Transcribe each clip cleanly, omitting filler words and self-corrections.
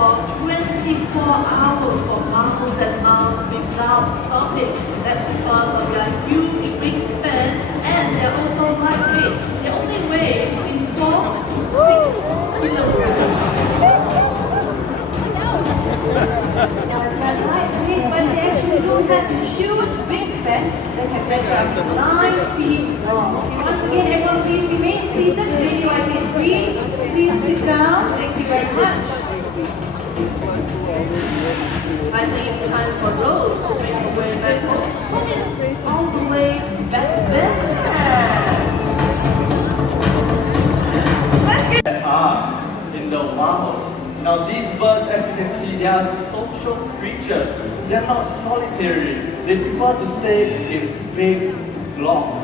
for 24 hours for miles and miles without stopping. That's because of their huge wingspan and they're also lightweight. They only weigh between 4 to 6 kilograms. They're lightweight, but they actually don't have a huge wingspan. They can measure up to 9 feet long. Once again, everyone please remain seated. Video I can read. Please sit down. Thank you very much. I think it's time for Rose to make her way back home. Home is all the way back there. Let's get in the wild. Now these birds, as you can see, they are social creatures. They are not solitary. They prefer to stay in big flocks.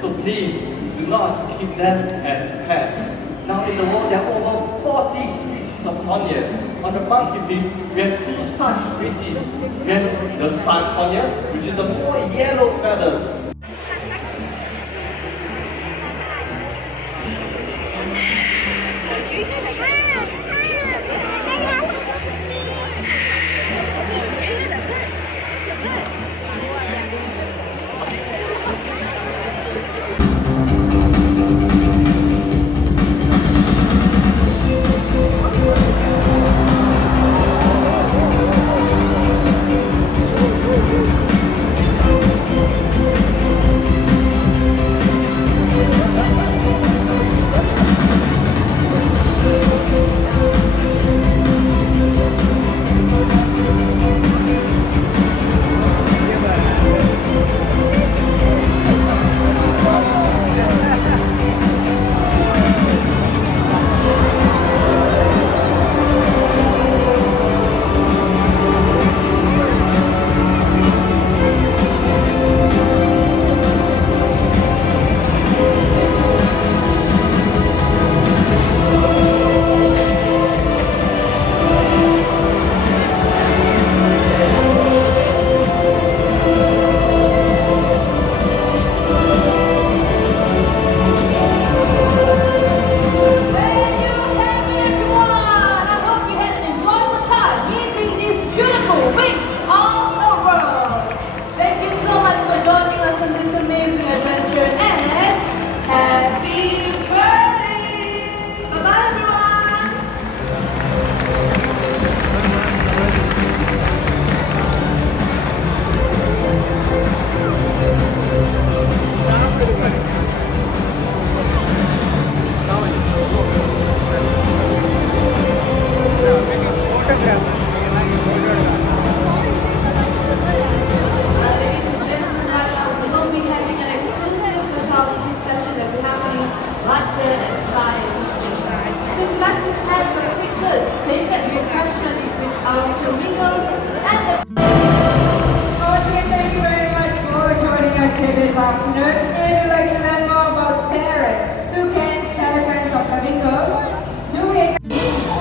So please do not keep them as pets. Now in the world there are over 40 species of conures. On the monkey peak, we have 2 such species. We have the sun conure, which is the 4 yellow feathers.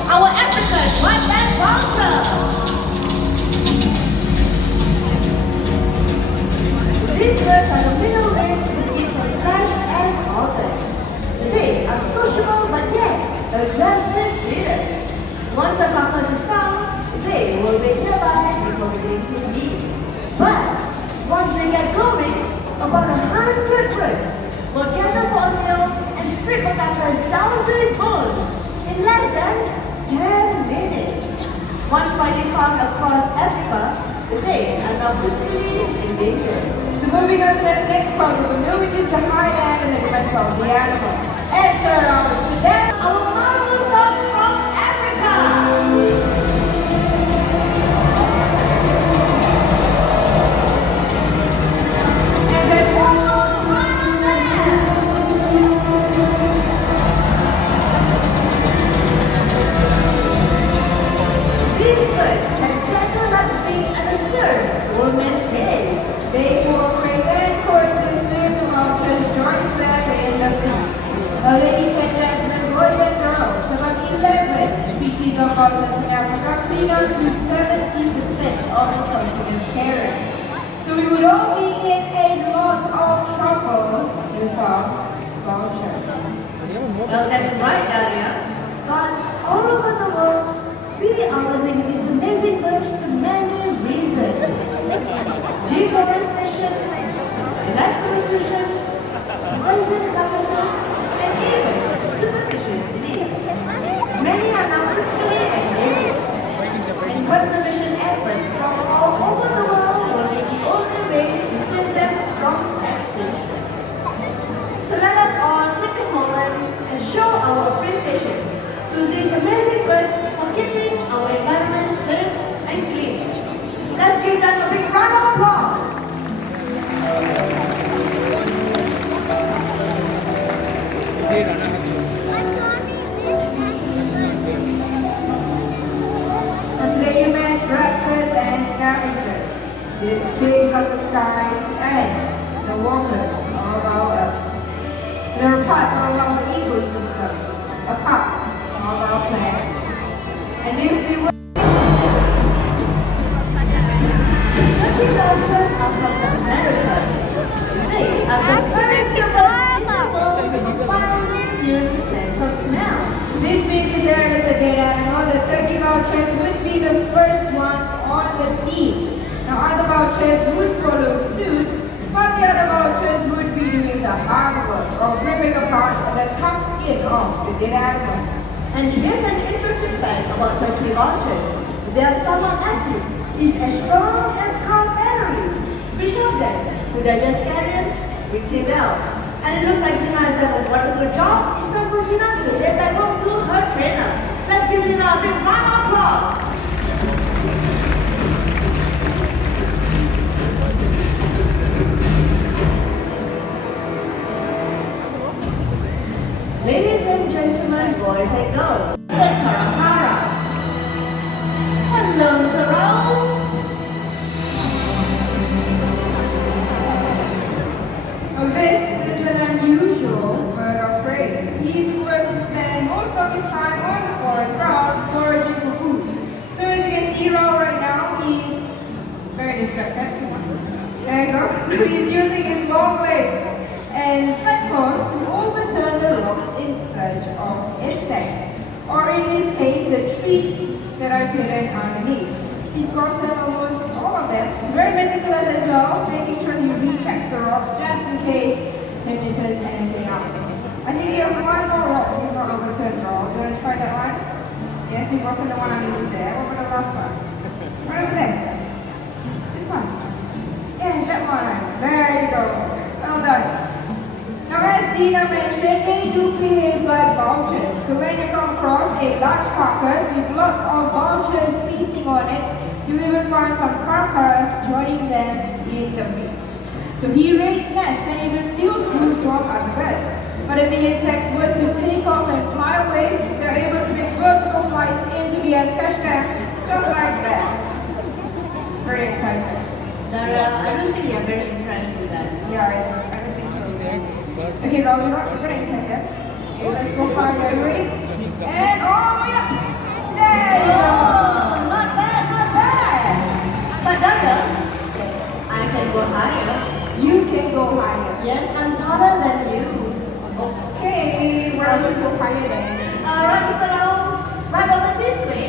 our African white-backed vulture. These birds are the middle range to eat on flesh and organs. They are sociable but yet aggressive breeders. Once a carcass is found, they will wait nearby before beginning to eat. But once they get going, about 100 birds will gather for a meal and strip a carcass down to its bones in less than 10 minutes. Once widely found across Africa, they are now critically endangered. So moving on to the next part of the meal, which is the high end and the defense of the animal. Enter our Sudan, Our marvel comes from Africa. And there's one more right on there. These birds have gentle rugby and a stern woman's gaze. they cooperate and coordinate with the culture during the end of the A lady can have an embroidered girls. About 11 species of vultures in Africa feed on to 70% of the continent's area. So we would all be in a lot of trouble without vultures. Well, that's right, Daria. But all over the world, We are loving these amazing birds for many reasons. Deforestation, land pollution, poison viruses, and even superstitious beliefs. Many are now critically endangered, and conservation efforts from all over the world will be the only way to save them from extinction. So let us all take a moment and show our appreciation to these amazing birds for keeping our environment safe and clean. Let's give them a big round of applause. And today you met raptors and scavengers, the kings of the skies and the walkers of our earth. They're part of our ecosystem, a part of our planet. And if we were Turkey vultures are from the Americas. They are the very people with 5 million sense of smell. this means if there is a dead animal, the turkey vultures would be the first ones on the scene. Now other vultures would follow suit, but the other vultures would be doing the hard work of ripping apart the tough skin of the dead animal. And here's an interesting fact about turkey vultures. Their stomach acid is as strong as car batteries, which helps them to digest carrions pretty well. And it looks like Zina has done a wonderful job. It's time for Zina to head back home to her trainer. Let's give Zina a big round of applause. Ladies and gentlemen, boys and girls, the Karakara. Hello, Carol. Now this is an unusual bird of prey. He were to spend most of his time on the forest ground foraging for food. So as you can see Raul right now, he's very distracted. There you go. So he's using his long legs and platforms to overturn the rocks in search of insects. Or in this case, the trees that are hidden underneath. He's gotten almost all of them. Very meticulous as well, making sure he rechecks the rocks just in case he misses anything else. I think you have one more rock. He's not overturned rock. Do you want to try that one? Yes, he wasn't the one underneath there. What about the last one? Right over there. This one. Yes, that one. There you go. Well done. Now as Gina mentioned, they do behave like vultures. So when you come across a large carcass with lots of vultures feasting on it, you even find some carcass joining them in the mix. So he raises nests and even steals food from other birds. But if the insects were to take off and fly away, they're able to make vertical flights into the air, catch them just like that. Very exciting. Dara, I don't think you're very impressed with that. Yeah, I don't think so. Okay, well, we're not going to check it. Okay, let's go find memory. And all the way up. There you go. Oh, not bad, not bad. But Dara, I can go higher. You can go higher. Yes, I'm taller than you. Okay, where don't you go higher then? Alright, Mr. Lau, right over this way.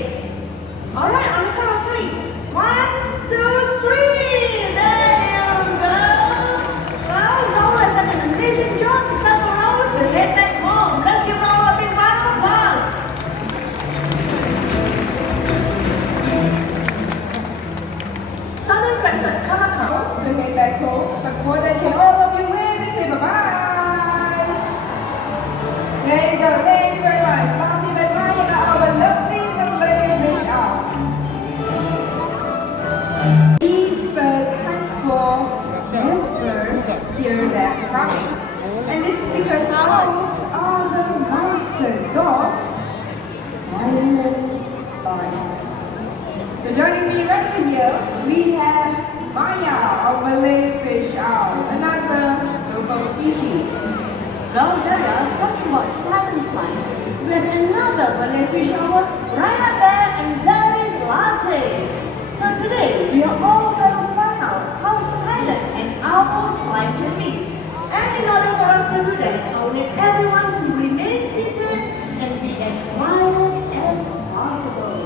Alright, on the count of 3. 1, 2, 3. There you go. Well, Noah has done an amazing job. It's time for Noah to head back home. Let's give Noah a big round of applause. Southern Crescent, Kanaka. To head back home, but more than can all of you wave and say bye-bye. There you go. Thank you very much. Bouncy and Ryan are our lovely Malaysian owls. These birds hunt for shelter here that coming. And this is because owls are the masters of silent fire. So joining me right here, we have Maya, our Malay fish owl, another local species. Well, Dara, talking about silent flight, we have another Malay fish owl right up there, and that is Latte. So today, we are all going to find out how silent an owl's life can be. And in order for us to do that, I will need everyone to remain seated and be as quiet as possible.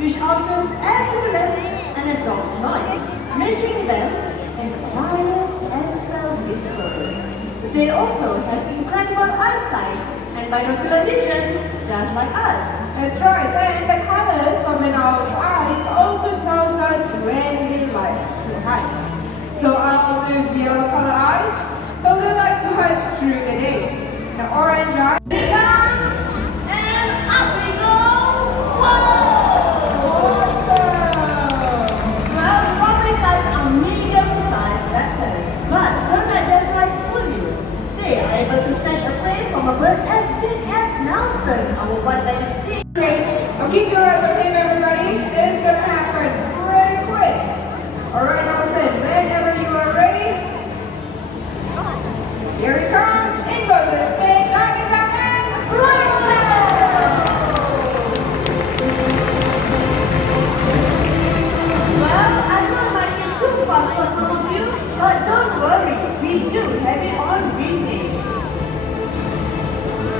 which alters air turbulence and absorbs noise, making them as quiet as a whisper. They also have incredible eyesight and binocular vision, just like us. That's right, and the colors of an owl's eyes also tells us when they like to hide. So owls with yellow color eyes, so they like to hide through the day. The orange eyes, Here it comes, and up we go! Whoa! awesome! Well, replicas are medium-sized raptors, but don't let their size fool you. They are able to snatch a prey from a bird as big as Nelson, our one-legged sea. Great. I'll keep your eyes on him, everybody. This is gonna happen pretty quick. Alright, Nelson, whenever you are ready, here it comes. In goes the snake, diving down and right Well, I know it might be too fast for some of you, but don't worry, we do have it on repeat.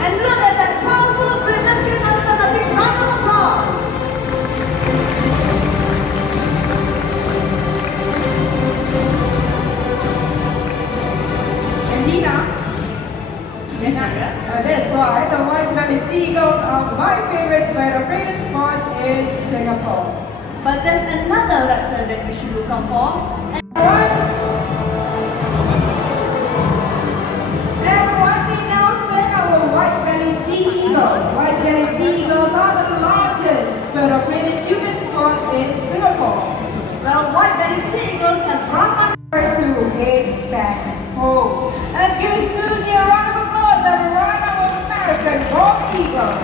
And look at that powerful brilliant Nelson, a big round of applause. And Nina, that's why the white-bellied seagulls are my favorite favorite spot in Singapore. But there's another raptor that we should look out for. And one thing else, our white-bellied sea eagles. White-bellied sea eagles are the largest vertebrated human spots in Singapore. Well, white-bellied seagulls have brought To head back home. Let's give Susie a round of applause and run our American bald eagle.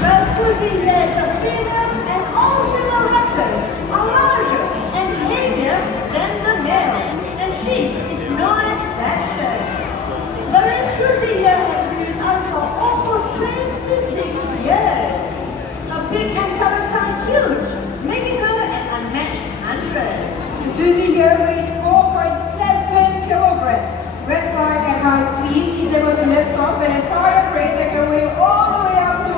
Well, Susie here is a female, and all female raptors are larger and heavier than the male, and she is no exception. Whereas Susie here has been with us for almost 26 years. Her big antennas are huge, making her an unmatched huntress. Susie here weighs 4.7 kilograms. When flying at high speed, she's able to lift off an entire prey that can weigh all the way up to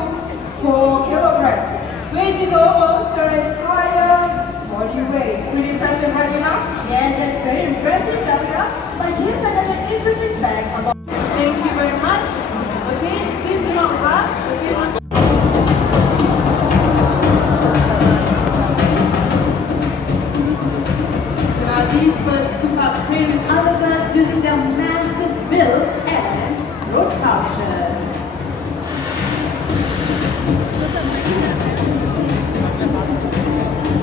4 kilograms, which is almost her entire body weight. Pretty impressive, right enough? Yes, that's very impressive, Doctor. But here's another interesting fact about. Thank you very much. Okay, please do not rush. Okay. Now these birds could have prey with other birds using their massive bills and throat pouches.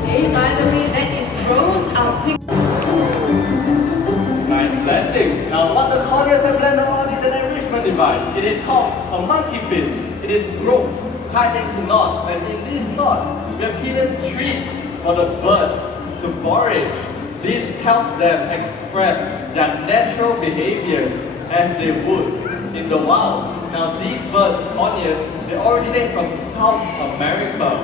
Okay, by the way, that is Rose, our pink. Nice blending. Now, what the corneas have blended on is an enrichment device. It is called a monkey fist. It is ropes tied into knots, and in these knots, we have hidden treats for the birds to forage. This helps them express their natural behavior as they would in the wild. Now, these birds, corneas, they originate from South America.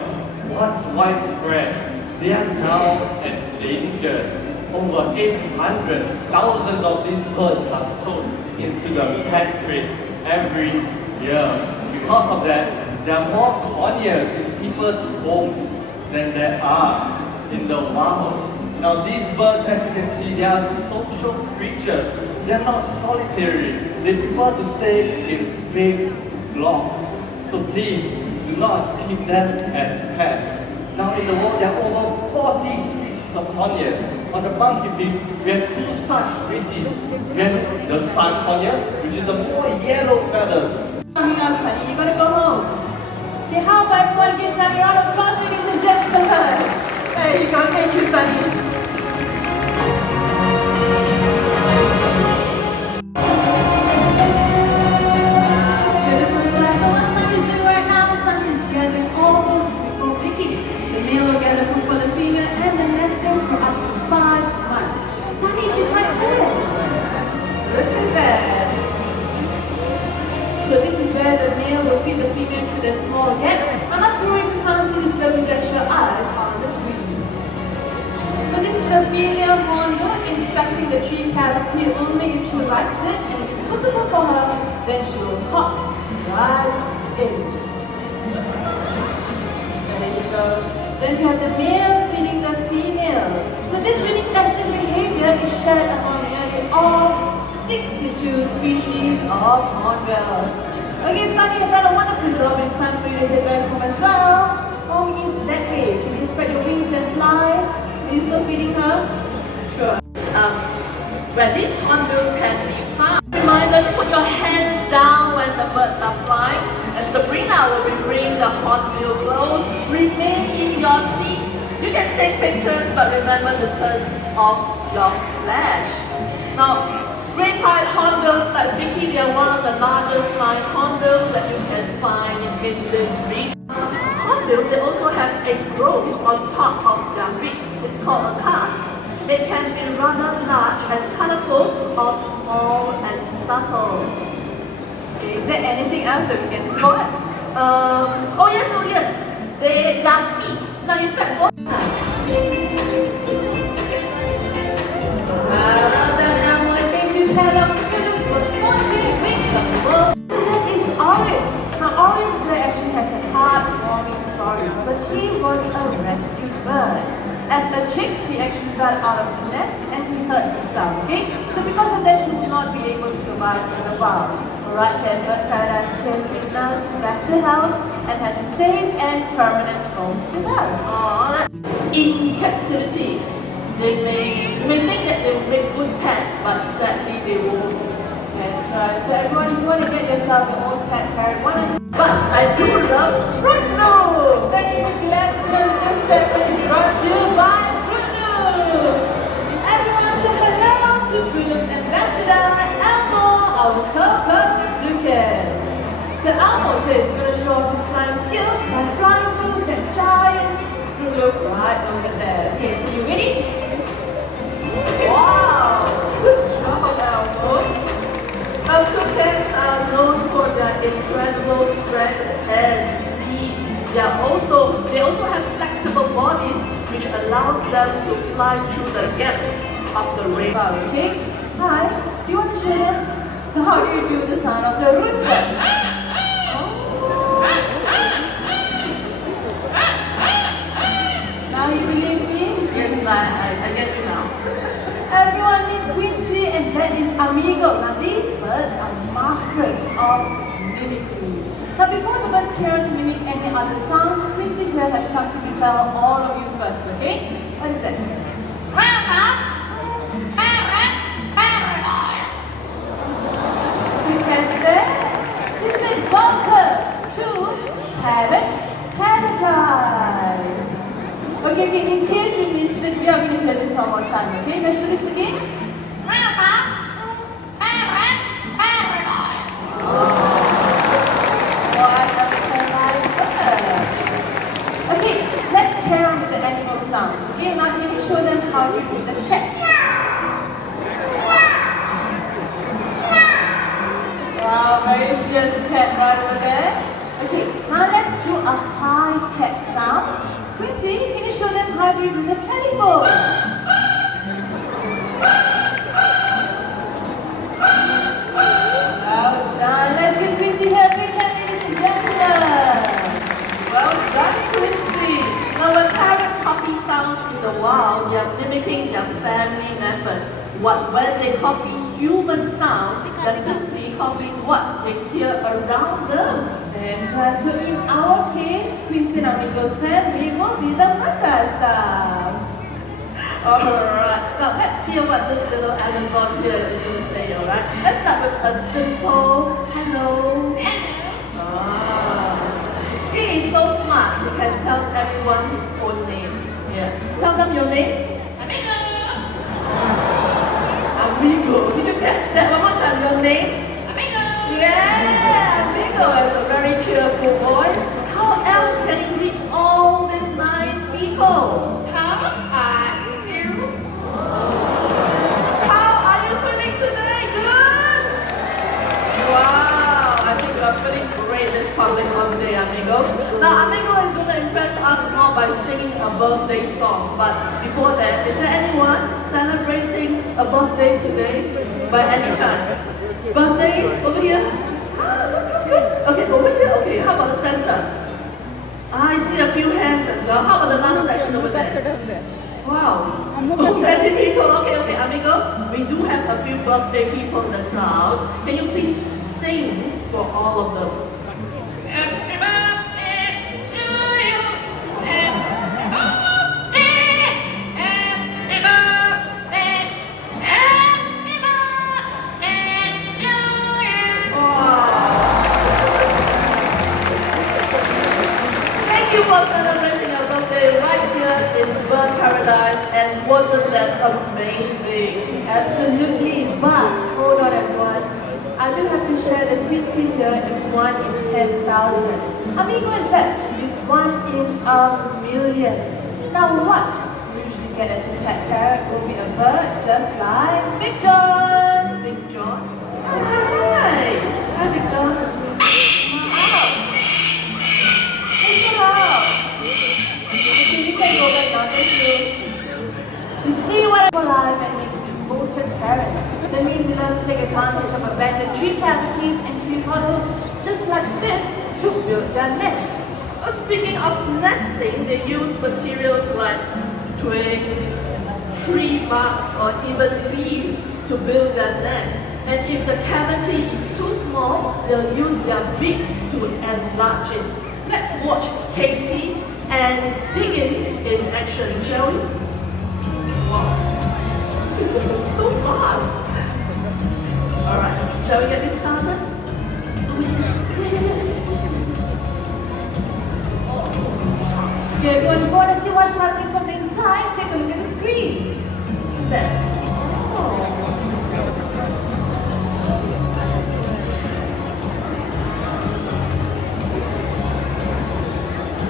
Once widespread, they are now endangered. Over 800,000 of these birds are sold into the pet trade every year. Because of that, there are more corneas in people's homes than there are in the wild. Now these birds, as you can see, they are social creatures. They are not solitary. They prefer to stay in big flocks. So please do not keep them as pets. Now in the world, there are over 40 species of corneas. On the monkey fish, we have two such species. We have the sun cornea, which is the more yellow feathers. Coming out, Sunny, you gotta go home. Okay, how about everyone give Sunny a round of applause, ladies and gentlemen? There you go, thank you, Sunny. The female hornbill is expecting the tree cavity only if she likes it and if it's suitable for her, then she will hop right in. There you go. Then we have the male feeding the female. So this unique nesting behavior is shared among nearly all 62 species of hornbills. Okay, Sunny has done a wonderful job in sun for you to hit back home as well. Oh, he's that way. Can you spread your wings and fly? Are you still feeding her? Sure. Where these hornbills can be found. Reminder to put your hands down when the birds are flying. And Sabrina will be bringing the hornbill close. Remain in your seats. You can take pictures, but remember to turn off your flash. Now, great-eyed hornbills like Vicky, they are one of the largest flying hornbills that you can find in this region. Hornbills, they also have a growth on top of their beak. It's called a casque. It can be rather large and colorful or small and subtle. Okay, is there anything else that we can spot? Oh yes, they are feet. Now in fact, what? But he was a rescued bird. As a chick, he actually got out of his nest and he hurt himself, okay? So because of that, he will not be able to survive in the wild. Alright, then bird paradise is with us, back to health, and has a safe and permanent home with us. In captivity, they may think that they will make good pets, but sadly they won't. That's right. So everyone, you want to get yourself your own pet parrot. But I do love fruit news. Thank you, glad to know this segment is brought to you by Fruit News. Everyone say hello to Fruit News Ambassador Elmo, our top toucan. So Elmo is going to show off his flying skills by flying through the giant Fruit Loop right over there. Okay, so you ready? Wow, good job, Elmo. Toucans are known for their incredible strength and speed. They also have flexible bodies which allows them to fly through the gaps of the rainbow. Okay, Sai, do you want to show them how do you do the sound of the rooster? Now you believe me? Yes, I get it now. Everyone meet Quincy and that is Amigo. Now these birds are masters of mimicry. Now before the birds care to mimic any other sounds, Quincy here has something to tell all of you first, okay? What is that? Did you catch that? This is welcome to Parrot Paradise. Okay, in case you missed it, we are going to hear this one more time, okay? Let's do this again. Okay, let's pair on with the animal sounds. Okay, now can you show them how to do the cat? Wow, very fierce cat right over there. Okay, now let's do a high cat sound. Quincy, can you show them how to do the telephone? Well done. Let's give Quincy here a big hand, ladies and gentlemen. Well done, Quincy. Now when parrots copy sounds in the wild, they are mimicking their family members. When they copy human sounds, they're simply copying what they hear around them. And so in our case, Quincy and Amigo's family will be the Maka staff. Alright, now let's hear what this little Amazon here is going to say, alright? Let's start with a simple hello. He is so smart, he can tell everyone his own name. Yeah. Tell them your name. Amigo. Amigo. Did you catch that? One more time, your name? Yeah, Amigo is a very cheerful voice. How else can he greet all these nice people? How are you? How are you feeling today? Good? Wow, I think you're feeling great this public holiday, Amigo. Now, Amigo is going to impress us more by singing a birthday song. But before that, is there anyone celebrating a a birthday today by any chance? Birthdays over here? Good. Okay, over here. Okay, how about the center? I see a few hands as well. How about the last section over there? Wow, so many people. Okay, amigo. We do have a few birthday people in the crowd. Can you please sing for all of them? Thank you for celebrating your birthday right here in Bird Paradise, and wasn't that amazing? Absolutely, but hold on everyone. I do have to share that pity here is 1 in 10,000. Amigo, in fact, is 1 in a million. Now what we usually get as a pet parrot will be a bird just like Big John. Big John? Hi! Hi, Big John. Okay, you can go back now. Thank you. You see what I'm alive and make devoted parents. That means you learn to take advantage of abandoned tree cavities and tree puddles just like this to build their nest. Speaking of nesting, they use materials like twigs, tree barks, or even leaves to build their nest. And if the cavity is too small, they'll use their beak to enlarge it. Let's watch Katie and Higgins in action, shall we? Wow. So fast. Alright, shall we get this started? Okay, everyone, you want to see what's happening from the inside? Take a look at the screen. There.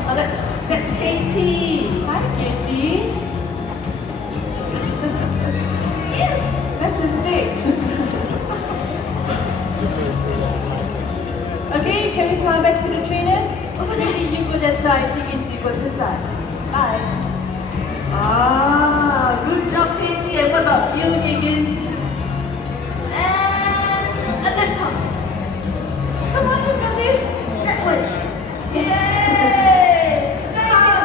Oh, that's Katie. Hi, Katie. Yes. That's her stick. Okay, can we come back to the trainers? Katie, you go that side. Higgins, you go this side. Bye. Ah, good job, Katie. And what about you, Higgins? And let's come. Come on, you got this. That way. Yay!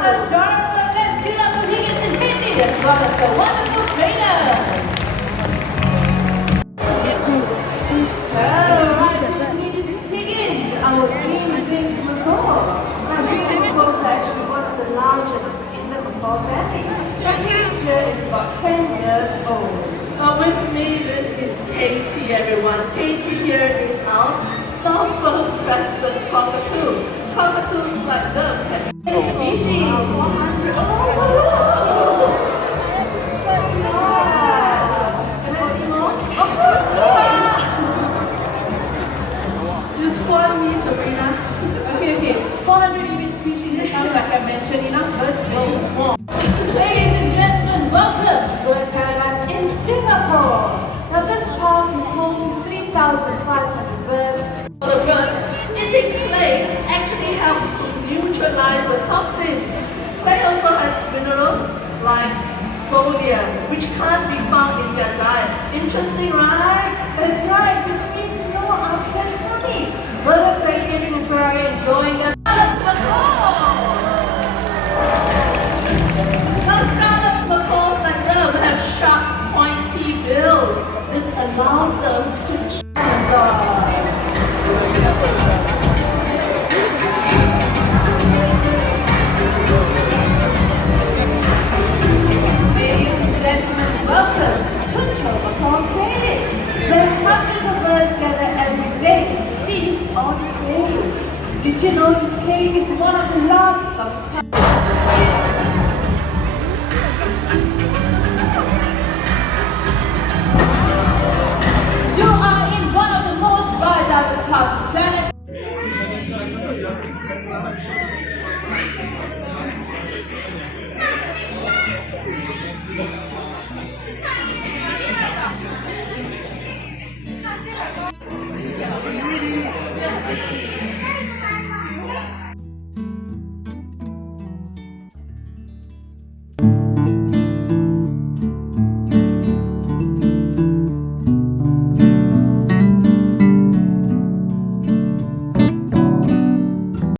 Jonathan, let's give it up for Higgins and Katie as well as the wonderful trainers. Alright, so this is Higgins, our green macaw. Now, green macaws are actually one of the largest in the macaw family. Higgins here is about 10 years old. With me, this is Katie, everyone. Katie here is our self-breasted cockatoo. Cockatoos like them. Species. Can I see more? You spoiled me, Sabrina. Okay. 400 even species that come, like I mentioned, enough birds will more. Ladies and gentlemen, welcome to Bird Paradise in Singapore. Now this park is home to 3,500 birds. For the birds, eating clay actually helps to neutralize the toxins. Clay also has minerals like sodium, which can't be found in their diet. Interesting, right? That's right, which means no upset tummies. Birds are getting a Ferrari enjoying us. Scarlet's macaws! Now Scarlet's macaws like them have sharp, pointy bills. This allows them to eat. Ladies and gentlemen, welcome to Tropical Cave, where hundreds of birds gather every day to feast on prey. Did you know this cave is one of the largest of its kind? You are in one of the most biodiverse parts of the planet.